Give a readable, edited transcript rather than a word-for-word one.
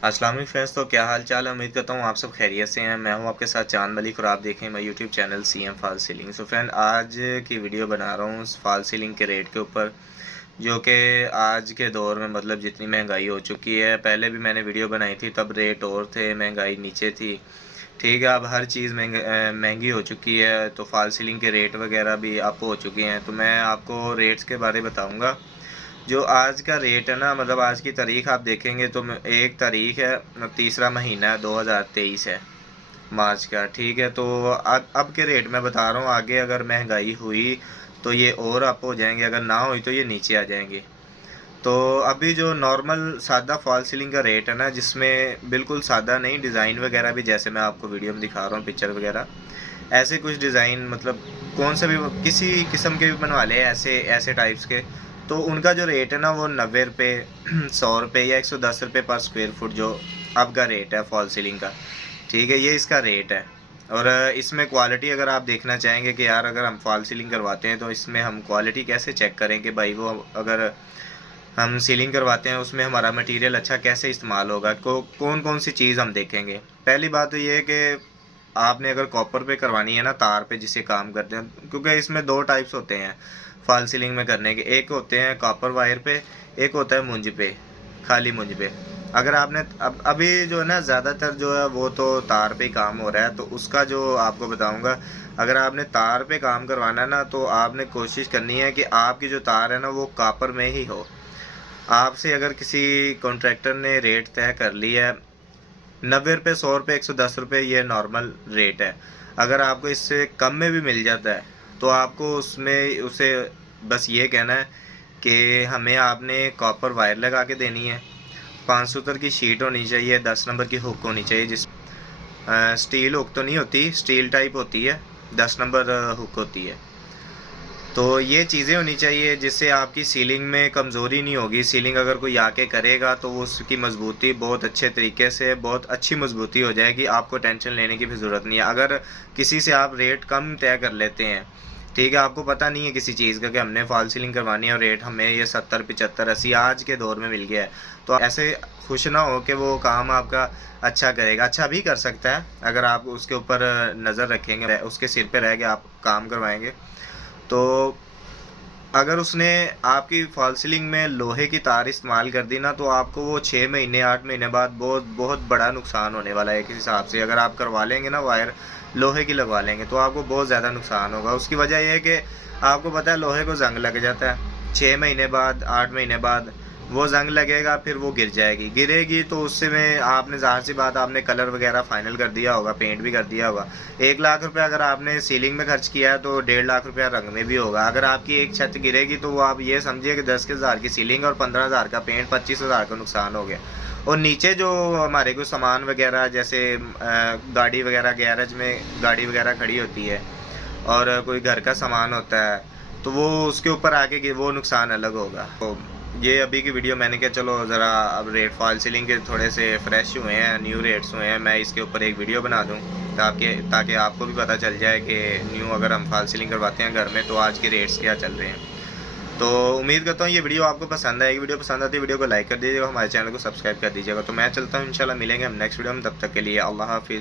अस्सलाम वालेकुम फ्रेंड्स। तो क्या हाल चाल है। उम्मीद करता हूँ आप सब खैरियत से हैं। मैं हूँ आपके साथ चांद मलिक और आप देखें मेरा YouTube channel CM fall ceiling. So friend, आज की वीडियो बना रहा हूँ फॉल सीलिंग के रेट के ऊपर, जो कि आज के दौर में मतलब जितनी महंगाई हो चुकी है। पहले भी मैंने वीडियो बनाई थी, तब रेट और थे, महंगाई नीचे थी। ठीक है, अब हर चीज़ महंगी हो चुकी है, तो फॉल सीलिंग के रेट वगैरह भी अप हो चुके हैं। तो मैं आपको रेट्स के बारे में बताऊँगा। जो आज का रेट है ना, मतलब आज की तारीख आप देखेंगे तो एक तारीख है, तीसरा महीना 2023 है, मार्च का। ठीक है, तो अब के रेट मैं बता रहा हूँ। आगे अगर महंगाई हुई तो ये और अप हो जाएंगे, अगर ना हुई तो ये नीचे आ जाएंगे। तो अभी जो नॉर्मल सादा फॉल सीलिंग का रेट है ना, जिसमें बिल्कुल सादा नहीं, डिज़ाइन वगैरह भी जैसे मैं आपको वीडियो में दिखा रहा हूँ, पिक्चर वगैरह ऐसे कुछ डिज़ाइन, मतलब कौन सा भी किसी किस्म के भी बनवा ले, ऐसे ऐसे टाइप्स के। तो उनका जो रेट है ना, वो 90 रुपये 100 रुपये या 110 रुपये पर स्क्वायर फुट जो अब का रेट है फॉल सीलिंग का। ठीक है, ये इसका रेट है। और इसमें क्वालिटी अगर आप देखना चाहेंगे कि यार अगर हम फॉल सीलिंग करवाते हैं तो इसमें हम क्वालिटी कैसे चेक करें कि भाई वो अगर हम सीलिंग करवाते हैं उसमें हमारा मटेरियल अच्छा कैसे इस्तेमाल होगा, कौन कौन सी चीज़ हम देखेंगे। पहली बात तो ये है कि आपने अगर कॉपर पे करवानी है ना, तार पे जिसे काम करते हैं, क्योंकि इसमें दो टाइप्स होते हैं फॉल सीलिंग में करने के। एक होते हैं कॉपर वायर पे, एक होता है मुंज पे, खाली मुंज पे। अगर आपने अब अभी जो है ना, ज़्यादातर जो है वो तो तार पे ही काम हो रहा है, तो उसका जो आपको बताऊंगा। अगर आपने तार पे काम करवाना है ना, तो आपने कोशिश करनी है कि आपकी जो तार है ना, वो कॉपर में ही हो। आपसे अगर किसी कॉन्ट्रैक्टर ने रेट तय कर लिया है 90 रुपये, 100 रुपये, 110 रुपये, ये नॉर्मल रेट है। अगर आपको इससे कम में भी मिल जाता है तो आपको उसमें उसे बस ये कहना है कि हमें आपने कॉपर वायर लगा के देनी है, 5 सूत्र की शीट होनी चाहिए, 10 नंबर की हुक होनी चाहिए, जिस स्टील हुक तो नहीं होती, स्टील टाइप होती है, 10 नंबर हुक होती है। तो ये चीज़ें होनी चाहिए जिससे आपकी सीलिंग में कमज़ोरी नहीं होगी। सीलिंग अगर कोई आके करेगा तो वो उसकी मज़बूती बहुत अच्छे तरीके से, बहुत अच्छी मज़बूती हो जाएगी, आपको टेंशन लेने की भी ज़रूरत नहीं है। अगर किसी से आप रेट कम तय कर लेते हैं, ठीक है, आपको पता नहीं है किसी चीज़ का कि हमने फॉल सीलिंग करवानी है और रेट हमें ये 70, 75, 80 आज के दौर में मिल गया है, तो ऐसे खुश ना हो कि वो काम आपका अच्छा करेगा। अच्छा भी कर सकता है अगर आप उसके ऊपर नज़र रखेंगे, उसके सिर पे रह के आप काम करवाएंगे। तो अगर उसने आपकी फॉल सीलिंग में लोहे की तार इस्तेमाल कर दी ना, तो आपको वो 6 महीने 8 महीने बाद बहुत बहुत बड़ा नुकसान होने वाला है। एक हिसाब से अगर आप करवा लेंगे ना, वायर लोहे की लगवा लेंगे, तो आपको बहुत ज़्यादा नुकसान होगा। उसकी वजह यह है कि आपको पता है लोहे को जंग लग जाता है 6 महीने बाद, 8 महीने बाद वो जंग लगेगा, फिर वो गिर जाएगी, गिरेगी तो उससे में आपने ज़ाहिर सी बात, आपने कलर वगैरह फाइनल कर दिया होगा, पेंट भी कर दिया होगा। 1 लाख रुपया अगर आपने सीलिंग में खर्च किया है तो 1.5 लाख रुपया रंग में भी होगा। अगर आपकी एक छत गिरेगी तो वो आप ये समझिए कि 10,000 की सीलिंग और 15,000 का पेंट, 25,000 का नुकसान हो गया। और नीचे जो हमारे को सामान वगैरह, जैसे गाड़ी वगैरह, गैरेज में गाड़ी वगैरह खड़ी होती है और कोई घर का सामान होता है, तो वो उसके ऊपर आके वो नुकसान अलग होगा। तो ये अभी की वीडियो मैंने कहा चलो ज़रा, अब रेट फॉल सीलिंग के थोड़े से फ्रेश हुए हैं, न्यू रेट्स हुए हैं, मैं इसके ऊपर एक वीडियो बना दूं ताकि आपको भी पता चल जाए कि न्यू अगर हम फॉल सीलिंग करवाते हैं घर में तो आज के रेट्स क्या चल रहे हैं। तो उम्मीद करता हूँ ये वीडियो आपको पसंद आएगी। वीडियो पसंद आती है वीडियो को लाइक कर दीजिएगा, हमारे चैनल को सब्सक्राइब कर दीजिएगा। तो मैं चलता हूँ, इंशाल्लाह मिलेंगे हम नेक्स्ट वीडियो में। तब तक के लिए अल्लाह हाफिज़।